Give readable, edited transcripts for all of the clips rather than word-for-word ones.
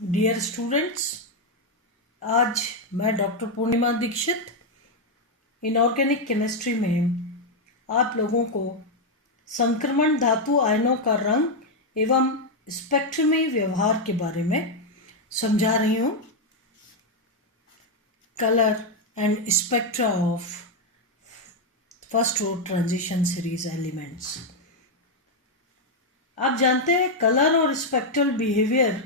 Dear students, आज मैं doctor Purnima Dixit inorganic chemistry में आप लोगों को संक्रमण धातु आयनों का रंग एवं स्पेक्ट्रमी व्यवहार के बारे में समझा रही हूँ। Colour and spectra of first row transition series elements. आप जानते हैं कलर और स्पेक्ट्रल बिहेवियर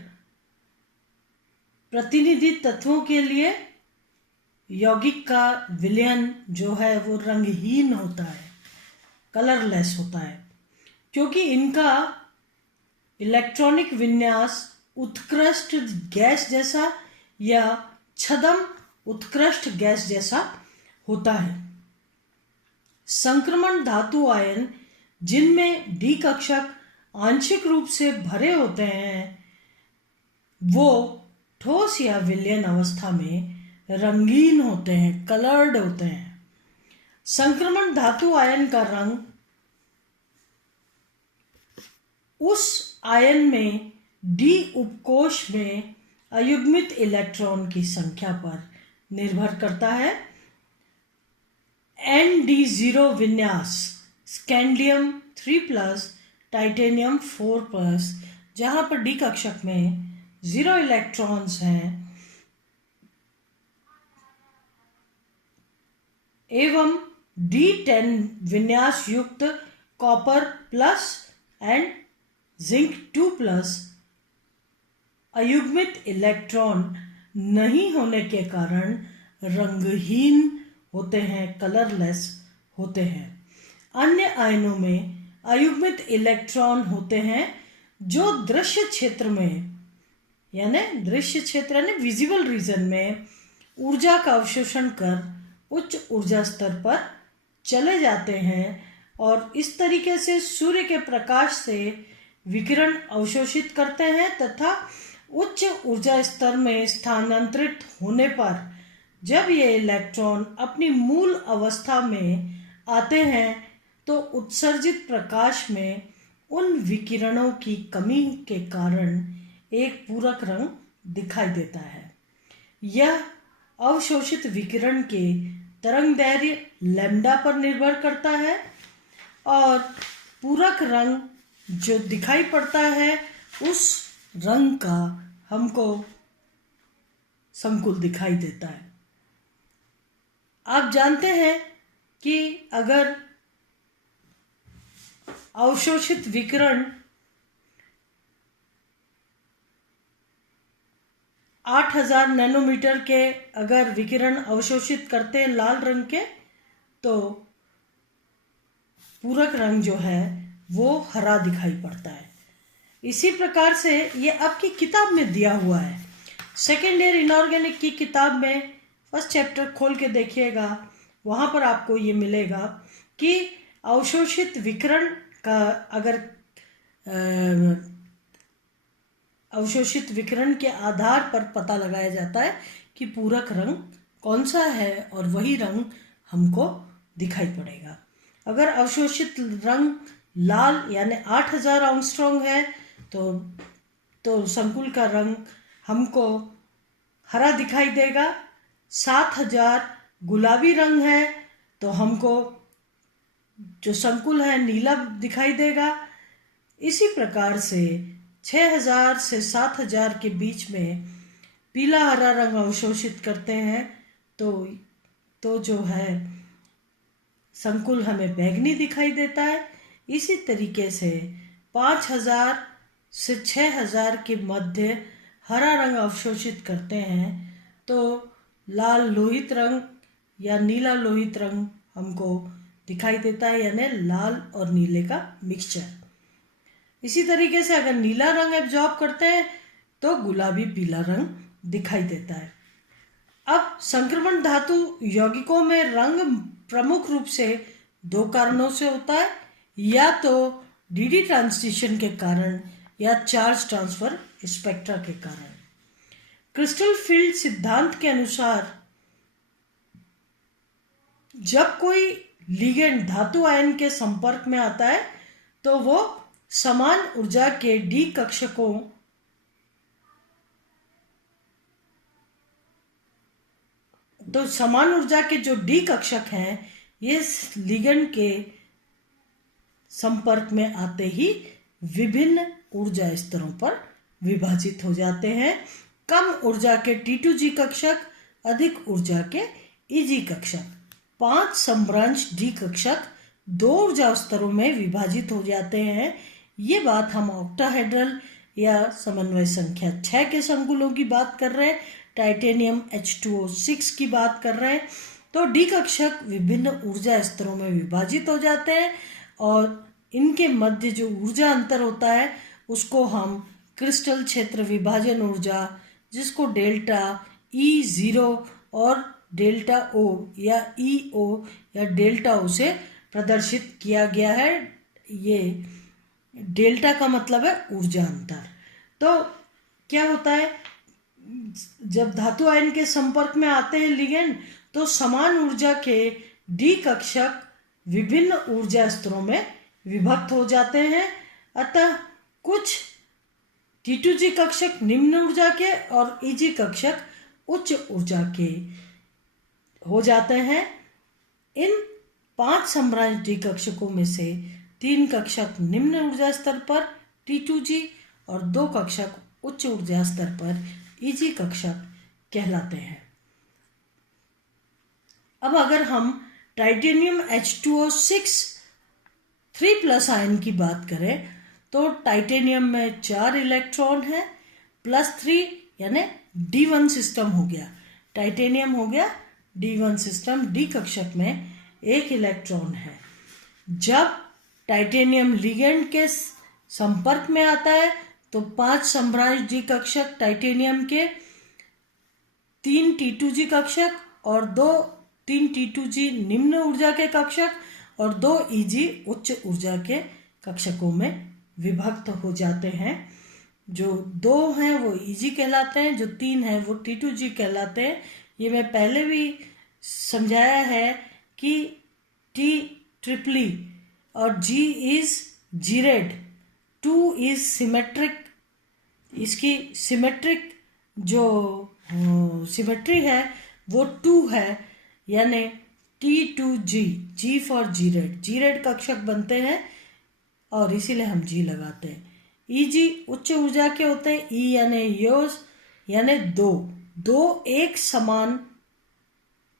प्रतिनिधि तत्वों के लिए यौगिक का विलयन जो है वो रंगहीन होता है, कलरलेस होता है, क्योंकि इनका इलेक्ट्रॉनिक विन्यास उत्कृष्ट गैस जैसा या छद्म उत्कृष्ट गैस जैसा होता है। संक्रमण धातु आयन जिनमें डी कक्षक आंशिक रूप से भरे होते हैं वो ठोस या विलयन अवस्था में रंगीन होते हैं, कलर्ड होते हैं। संक्रमण धातु आयन का रंग उस आयन में डी उपकोष में अयुग्मित इलेक्ट्रॉन की संख्या पर निर्भर करता है। ND0 विन्यास स्कैंडियम 3+, टाइटेनियम 4+, जहां पर डी कक्षक में 0 इलेक्ट्रॉन्स हैं, एवं D10 विन्यास युक्त कॉपर प्लस एंड जिंक 2+, अयुग्मित इलेक्ट्रॉन नहीं होने के कारण रंगहीन होते हैं, कलरलेस होते हैं। अन्य आयनों में अयुग्मित इलेक्ट्रॉन होते हैं जो दृश्य क्षेत्र में यानी विजिबल रीजन में ऊर्जा का अवशोषण कर उच्च ऊर्जा स्तर पर चले जाते हैं और इस तरीके से सूर्य के प्रकाश से विकिरण अवशोषित करते हैं तथा उच्च ऊर्जा स्तर में स्थानांतरित होने पर जब ये इलेक्ट्रॉन अपनी मूल अवस्था में आते हैं तो उत्सर्जित प्रकाश में उन विकिरणों की कमी के कारण एक पूरक रंग दिखाई देता है। यह अवशोषित विकिरण के तरंगदैर्घ्य लैम्डा पर निर्भर करता है और पूरक रंग जो दिखाई पड़ता है उस रंग का हमको संकुल दिखाई देता है। आप जानते हैं कि अगर अवशोषित विकिरण 8000 नैनोमीटर के अगर विकिरण अवशोषित करते हैं लाल रंग के, तो पूरक रंग जो है वो हरा दिखाई पड़ता है। इसी प्रकार से ये आपकी किताब में दिया हुआ है, सेकेंड ईयर इनऑर्गेनिक की किताब में फर्स्ट चैप्टर खोल के देखिएगा, वहाँ पर आपको ये मिलेगा कि अवशोषित विकिरण का अगर अवशोषित विकिरण के आधार पर पता लगाया जाता है कि पूरक रंग कौन सा है और वही रंग हमको दिखाई पड़ेगा। अगर अवशोषित रंग लाल यानी 8000 एंगस्ट्रॉम है तो संकुल का रंग हमको हरा दिखाई देगा। 7000 गुलाबी रंग है तो हमको जो संकुल है नीला दिखाई देगा। इसी प्रकार से 6000 से 7000 के बीच में पीला हरा रंग अवशोषित करते हैं तो जो है संकुल हमें बैंगनी दिखाई देता है। इसी तरीके से 5000 से 6000 के मध्य हरा रंग अवशोषित करते हैं तो लाल लोहित रंग या नीला लोहित रंग हमको दिखाई देता है, यानी लाल और नीले का मिक्सचर। इसी तरीके से अगर नीला रंग एब्जॉर्ब करते हैं तो गुलाबी पीला रंग दिखाई देता है। अब संक्रमण धातु यौगिकों में रंग प्रमुख रूप से दो कारणों से होता है, या तो डीडी ट्रांजिशन के कारण या चार्ज ट्रांसफर स्पेक्ट्रा के कारण। क्रिस्टल फील्ड सिद्धांत के अनुसार जब कोई लिगेंड धातु आयन के संपर्क में आता है तो वो समान ऊर्जा के डी कक्षकों तो समान ऊर्जा के जो डी कक्षक हैं ये लिगेंड के संपर्क में आते ही विभिन्न ऊर्जा स्तरों पर विभाजित हो जाते हैं। कम ऊर्जा के T2G कक्षक, अधिक ऊर्जा के EG कक्षक। 5 समभ्रंश डी कक्षक 2 ऊर्जा स्तरों में विभाजित हो जाते हैं। ये बात हम ऑक्टाहेड्रल या समन्वय संख्या 6 के संकुलों की बात कर रहे हैं, टाइटेनियम H2O6 की बात कर रहे हैं। तो डी कक्षक विभिन्न ऊर्जा स्तरों में विभाजित हो जाते हैं और इनके मध्य जो ऊर्जा अंतर होता है उसको हम क्रिस्टल क्षेत्र विभाजन ऊर्जा, जिसको डेल्टा E0 और डेल्टा O या EO या डेल्टा O से प्रदर्शित किया गया है। ये डेल्टा का मतलब है ऊर्जा अंतर। तो क्या होता है, जब धातु आयन के संपर्क में आते हैं लिगेंड तो समान ऊर्जा के डी कक्षक विभिन्न ऊर्जा स्तरों में विभक्त हो जाते हैं। अतः कुछ T2G कक्षक निम्न ऊर्जा के और EG कक्षक उच्च ऊर्जा के हो जाते हैं। इन 5 समभ्रंश डी कक्षकों में से 3 कक्षक निम्न ऊर्जा स्तर पर T2G और 2 कक्षक उच्च ऊर्जा स्तर पर EG कक्षक कहलाते हैं। अब अगर हम टाइटेनियम H2O6 3+ आयन की बात करें तो टाइटेनियम में 4 इलेक्ट्रॉन है, +3 यानी D1 सिस्टम हो गया। टाइटेनियम हो गया D1 सिस्टम, डी कक्षक में 1 इलेक्ट्रॉन है। जब टाइटेनियम लिगेंड के संपर्क में आता है तो 5 समभ्रंश डी कक्षक टाइटेनियम के, 3 T2G कक्षक और 3 T2G निम्न ऊर्जा के कक्षक और 2 EG उच्च ऊर्जा के कक्षकों में विभक्त हो जाते हैं। जो 2 हैं वो EG कहलाते हैं, जो 3 हैं वो T2G कहलाते हैं। ये मैं पहले भी समझाया है कि T और G is gerade, 2 is symmetric. इसकी सिमेट्रिक जो सिमेट्री है वो 2 है, यानी T2G, G for gerade, gerade कक्षक बनते हैं और इसीलिए हम G लगाते हैं। EG उच्च ऊर्जा के होते हैं, E यानी योज यानी 2 एक समान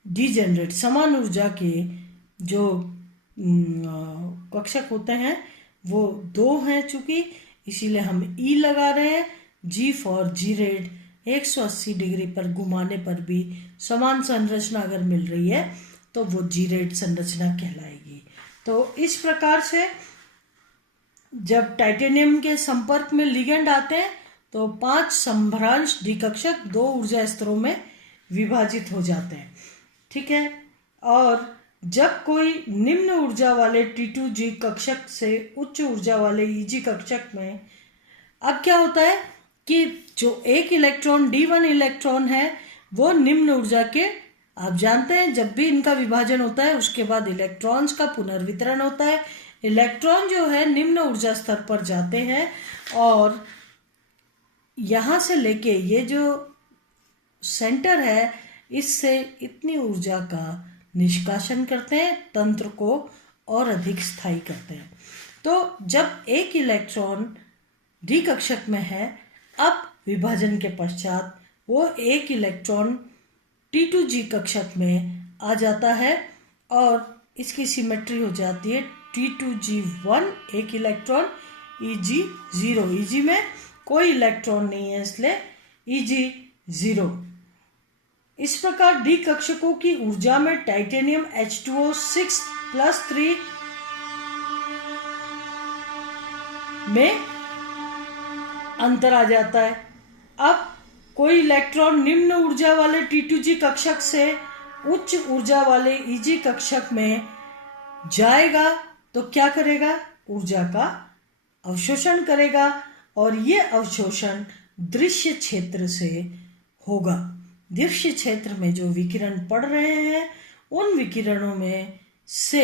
डिजेनरेट समान ऊर्जा के जो कक्षक होते हैं वो 2 हैं, चूंकि इसीलिए हम E लगा रहे हैं। G फॉर जीरेड, 180 डिग्री पर घुमाने पर भी समान संरचना अगर मिल रही है तो वो जीरेड संरचना कहलाएगी। तो इस प्रकार से जब टाइटेनियम के संपर्क में लिगेंड आते हैं तो 5 समभ्रंश डी कक्षक 2 ऊर्जा स्तरों में विभाजित हो जाते हैं। ठीक है। और जब कोई निम्न ऊर्जा वाले T2G कक्षक से उच्च ऊर्जा वाले EG कक्षक में, अब क्या होता है कि जो एक इलेक्ट्रॉन D1 इलेक्ट्रॉन है वो निम्न ऊर्जा के, आप जानते हैं जब भी इनका विभाजन होता है उसके बाद इलेक्ट्रॉन्स का पुनर्वितरण होता है। इलेक्ट्रॉन जो है निम्न ऊर्जा स्तर पर जाते हैं और यहाँ से लेके ये जो सेंटर है इससे इतनी ऊर्जा का निष्कासन करते हैं, तंत्र को और अधिक स्थायी करते हैं। तो जब एक इलेक्ट्रॉन डी कक्षक में है, अब विभाजन के पश्चात वो एक इलेक्ट्रॉन T2G कक्षक में आ जाता है और इसकी सिमेट्री हो जाती है T2G1 एक इलेक्ट्रॉन, EG 0, EG में कोई इलेक्ट्रॉन नहीं है इसलिए EG 0। इस प्रकार डी कक्षकों की ऊर्जा में टाइटेनियम H2O6 +3 में अंतर आ जाता है। अब कोई इलेक्ट्रॉन निम्न ऊर्जा वाले T2G कक्षक से उच्च ऊर्जा वाले EG कक्षक में जाएगा तो क्या करेगा, ऊर्जा का अवशोषण करेगा और ये अवशोषण दृश्य क्षेत्र से होगा। दृश्य क्षेत्र में जो विकिरण पड़ रहे हैं उन विकिरणों में से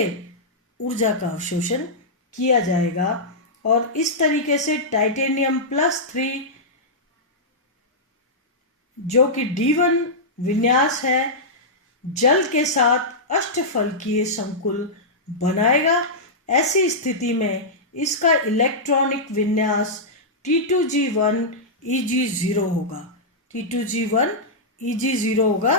ऊर्जा का अवशोषण किया जाएगा और इस तरीके से टाइटेनियम +3 जो कि D1 विन्यास है जल के साथ अष्टफलकीय संकुल बनाएगा। ऐसी स्थिति में इसका इलेक्ट्रॉनिक विन्यास T2G1 Eg0 होगा। T2G1 Eg0 होगा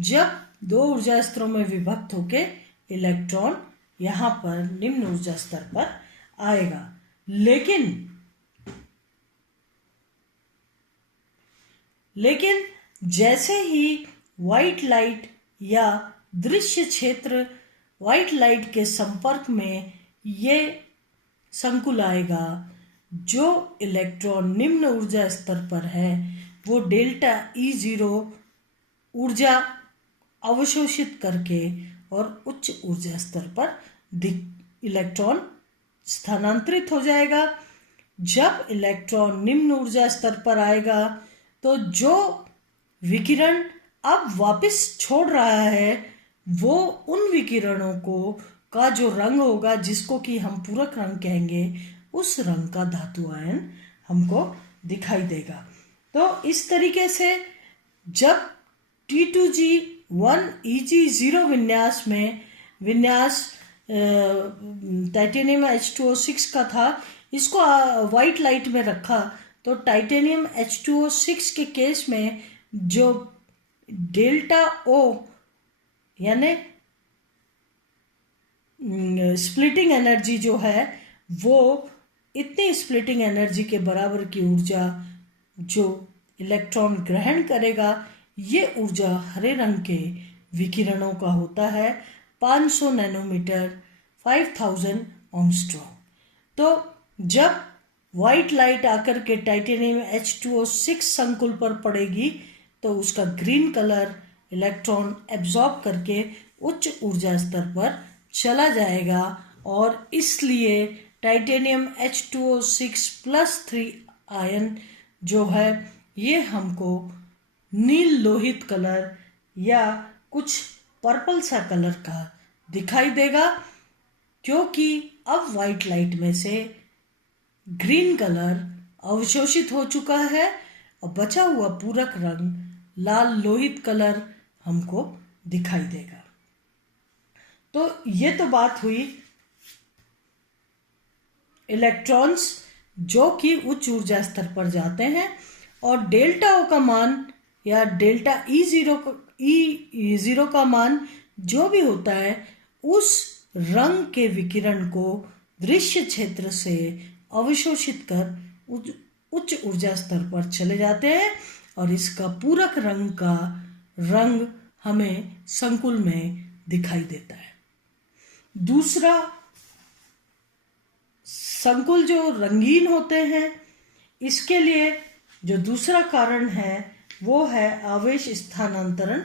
जब दो ऊर्जा स्तरों में विभक्त होके इलेक्ट्रॉन यहाँ पर निम्न ऊर्जा स्तर पर आएगा। लेकिन जैसे ही व्हाइट लाइट या दृश्य क्षेत्र व्हाइट लाइट के संपर्क में ये संकुल आएगा, जो इलेक्ट्रॉन निम्न ऊर्जा स्तर पर है वो डेल्टा E0 ऊर्जा अवशोषित करके और उच्च ऊर्जा स्तर पर इलेक्ट्रॉन स्थानांतरित हो जाएगा। जब इलेक्ट्रॉन निम्न ऊर्जा स्तर पर आएगा तो जो विकिरण अब वापस छोड़ रहा है वो उन विकिरणों का जो रंग होगा, जिसको कि हम पूरक रंग कहेंगे, उस रंग का धातु आयन हमको दिखाई देगा। तो इस तरीके से जब T2G1 Eg0 विन्यास टाइटेनियम H2O6 का था, इसको वाइट लाइट में रखा तो टाइटेनियम H2O6 के केस में जो डेल्टा O यानी स्प्लिटिंग एनर्जी जो है वो इतनी स्प्लिटिंग एनर्जी के बराबर की ऊर्जा जो इलेक्ट्रॉन ग्रहण करेगा, ये ऊर्जा हरे रंग के विकिरणों का होता है 500 नैनोमीटर 5000 ओमस्ट्रॉन्ग। तो जब व्हाइट लाइट आकर के टाइटेनियम H2O6 संकुल पर पड़ेगी तो उसका ग्रीन कलर इलेक्ट्रॉन एब्जॉर्ब करके उच्च ऊर्जा स्तर पर चला जाएगा और इसलिए टाइटेनियम H2O6+3 आयन जो है ये हमको नील लोहित कलर या कुछ पर्पल सा कलर का दिखाई देगा, क्योंकि अब वाइट लाइट में से ग्रीन कलर अवशोषित हो चुका है और बचा हुआ पूरक रंग लाल लोहित कलर हमको दिखाई देगा। तो ये तो बात हुई इलेक्ट्रॉन्स जो कि उच्च ऊर्जा स्तर पर जाते हैं और डेल्टा O का मान या डेल्टा E0 का मान जो भी होता है उस रंग के विकिरण को दृश्य क्षेत्र से अवशोषित कर उच्च ऊर्जा स्तर पर चले जाते हैं और इसका पूरक रंग का रंग हमें संकुल में दिखाई देता है। दूसरा, संकुल जो रंगीन होते हैं इसके लिए जो दूसरा कारण है वो है आवेश स्थानांतरण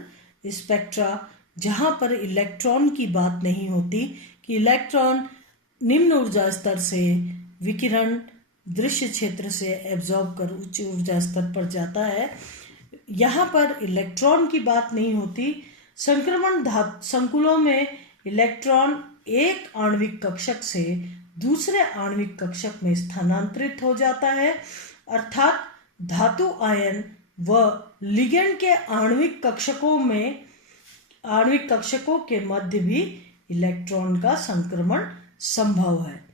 स्पेक्ट्रा, जहाँ पर इलेक्ट्रॉन की बात नहीं होती कि इलेक्ट्रॉन निम्न ऊर्जा स्तर से विकिरण दृश्य क्षेत्र से एब्जॉर्ब कर उच्च ऊर्जा स्तर पर जाता है। यहाँ पर इलेक्ट्रॉन की बात नहीं होती। संक्रमण संकुलों में इलेक्ट्रॉन एक आणविक कक्षक से दूसरे आणविक कक्षक में स्थानांतरित हो जाता है, अर्थात धातु आयन व लिगेंड के आणविक कक्षकों के मध्य भी इलेक्ट्रॉन का संक्रमण संभव है।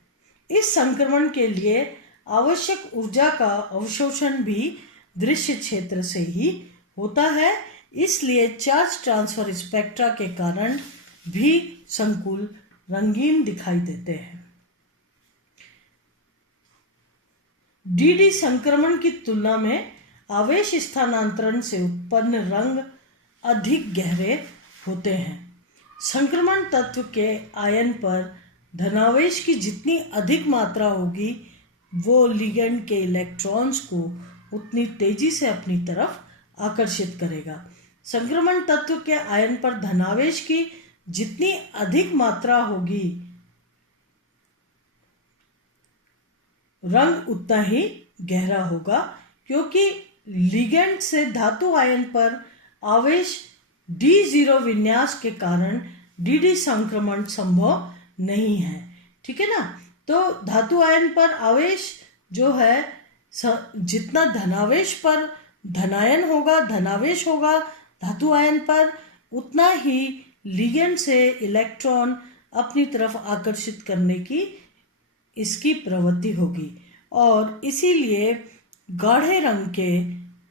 इस संक्रमण के लिए आवश्यक ऊर्जा का अवशोषण भी दृश्य क्षेत्र से ही होता है, इसलिए चार्ज ट्रांसफर स्पेक्ट्रा के कारण भी संकुल रंगीन दिखाई देते हैं। डी संक्रमण की तुलना में आवेश स्थानांतरण से उत्पन्न रंग अधिक गहरे होते हैं। संक्रमण तत्व के आयन पर धनावेश की जितनी अधिक मात्रा होगी वो लिगेंड के इलेक्ट्रॉन्स को उतनी तेजी से अपनी तरफ आकर्षित करेगा। संक्रमण तत्व के आयन पर धनावेश की जितनी अधिक मात्रा होगी रंग उतना ही गहरा होगा, क्योंकि लिगेंड से धातु आयन पर आवेश D0 विन्यास के कारण डी संक्रमण संभव नहीं है। ठीक है ना। तो धातु आयन पर आवेश जो है जितना धनावेश पर धनायन होगा, धनावेश होगा धातु आयन पर, उतना ही लिगेंड से इलेक्ट्रॉन अपनी तरफ आकर्षित करने की इसकी प्रवृत्ति होगी और इसीलिए गाढ़े रंग के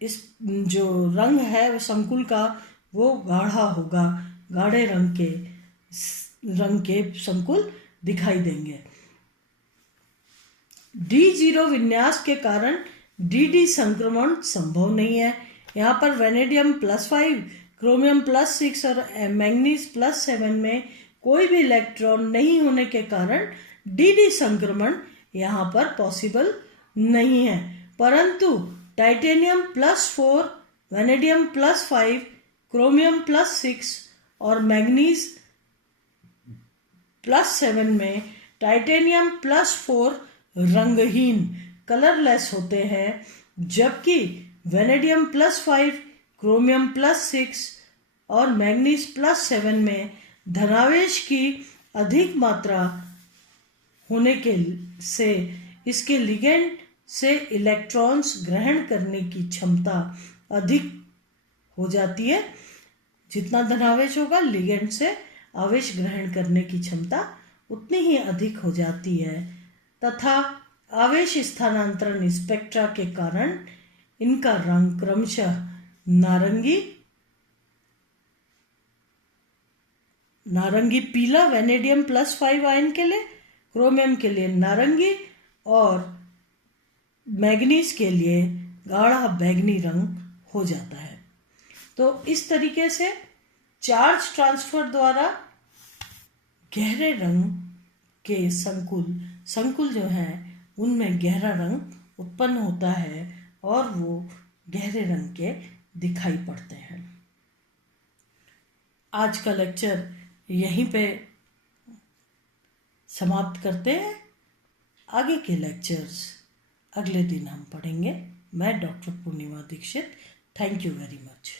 इस जो रंग है वो संकुल का वो गाढ़ा होगा, गाढ़े रंग के संकुल दिखाई देंगे। D0 विन्यास के कारण DD संक्रमण संभव नहीं है। यहाँ पर वेनेडियम +5, क्रोमियम +6 और मैंगनीज +7 में कोई भी इलेक्ट्रॉन नहीं होने के कारण DD संक्रमण यहाँ पर पॉसिबल नहीं है, परंतु टाइटेनियम +4, वेनेडियम +5, क्रोमियम +6 और मैंगनीज +7 में टाइटेनियम +4 रंगहीन कलरलेस होते हैं, जबकि वेनेडियम +5, क्रोमियम +6 और मैंगनीज +7 में धनावेश की अधिक मात्रा होने के से इसके लिगेंड से इलेक्ट्रॉन्स ग्रहण करने की क्षमता अधिक हो जाती है। जितना धनावेश होगा लिगेंड से आवेश ग्रहण करने की क्षमता उतनी ही अधिक हो जाती है तथा आवेश स्थानांतरण स्पेक्ट्रा के कारण इनका रंग क्रमशः नारंगी पीला वेनेडियम +5 आयन के लिए, क्रोमियम के लिए नारंगी और मैंगनीज के लिए गाढ़ा बैंगनी रंग हो जाता है। तो इस तरीके से चार्ज ट्रांसफर द्वारा गहरे रंग के संकुल जो है उनमें गहरा रंग उत्पन्न होता है और वो गहरे रंग के दिखाई पड़ते हैं। आज का लेक्चर यहीं पे समाप्त करते हैं। आगे के लेक्चर्स अगले दिन हम पढ़ेंगे। मैं doctor Purnima Dixit. Thank you very much.